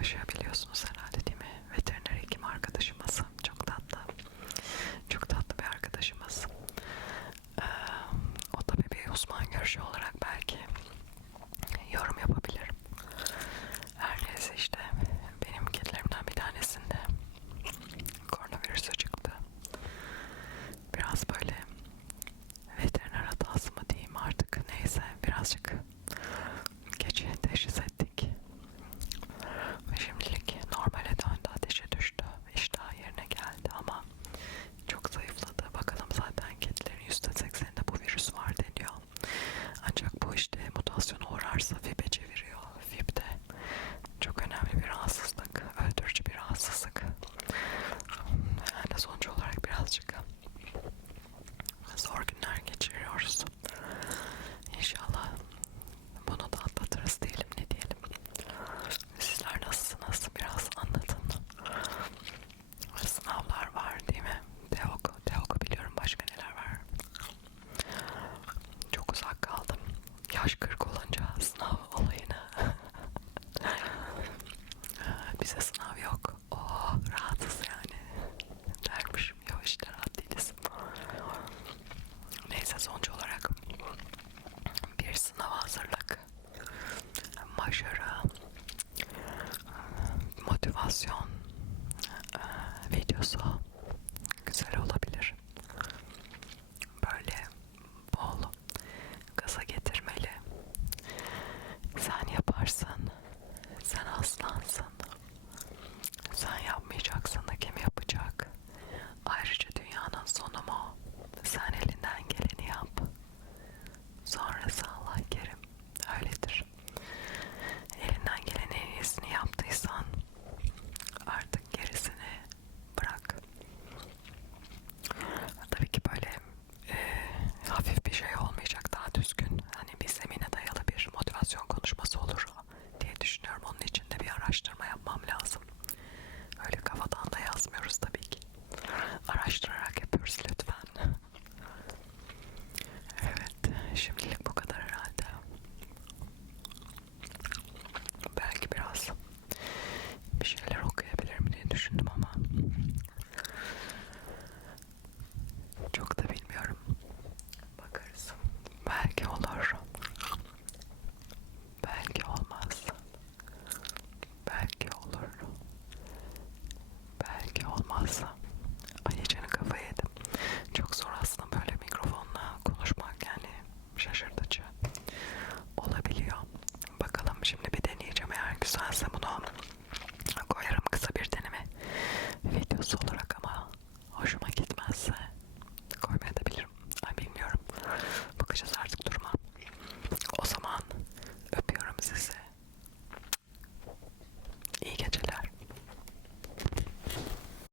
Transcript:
Başak'ı biliyorsunuz herhalde değil mi? Veteriner hekim arkadaşımız. Çok tatlı. Çok tatlı bir arkadaşımız. Ee, O tabii bir uzman görüşü olarak belki yorum yapabilirim. Her neyse işte benim kedilerimden bir tanesinde koronavirüsü çıktı. Biraz böyle veteriner hatası mı diyeyim artık, neyse birazcık geç teşhis ettik. Ve şimdilik normale döndü, ateşe düştü, iştah yerine geldi ama çok zayıfladı. Bakalım, zaten kedilerin %80'inde bu virüs var deniyor. Ancak bu işte mutasyona uğrarsa FIB'e çeviriyor. FIB de çok önemli bir rahatsızlık, öldürücü bir rahatsızlık. Yani sonuç olarak birazcık zor günler geçiriyoruz. İnşallah bunu da atlatırız diyelim, ne diyelim. Sizler nasılsınız? Biraz anlatın. Sınavlar var değil mi? TEOK'u biliyorum. Başka neler var? Çok uzak kaldım. Yaş 40 olunca sınav olayına. Bize sınav yok. Oh, rahatız yani. Dermişim. Yok işte, rahat değiliz. Neyse, sonuç olarak bir sınava hazırlık, başarı, motivasyon videosu güzel olabilir. Böyle bol gaza getirmeli. Sen yaparsın, sen aslansın,